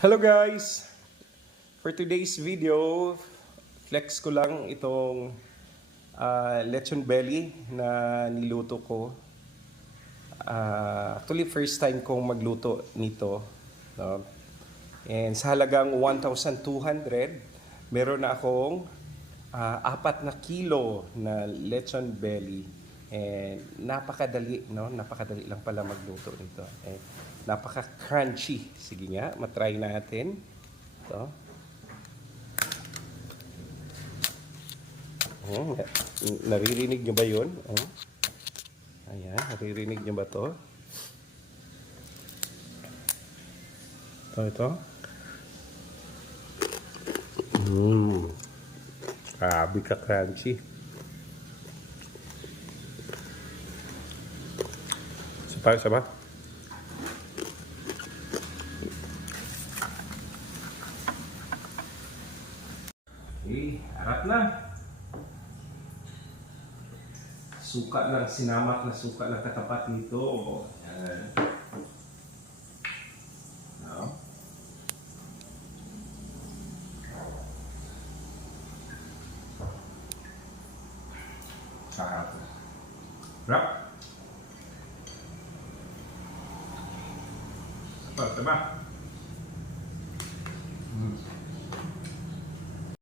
Hello guys! For today's video, flex ko lang itong lechon belly na niluto ko. Actually, first time kong magluto nito. No? And sa halagang 1,200, meron na akong 4 na kilo na lechon belly. And napakadali, no? Napakadali lang pala magluto nito. Napaka-crunchy. Sige nga, matry natin. Ito. Naririnig nyo ba yun? Ayan, naririnig nyo ba to? Ito. Grabe ka-crunchy. Sama. Harap na. Suka lang, sinamak na suka lang katapat nito. Ayan. No? Sarap. Sarap. Sarap, diba?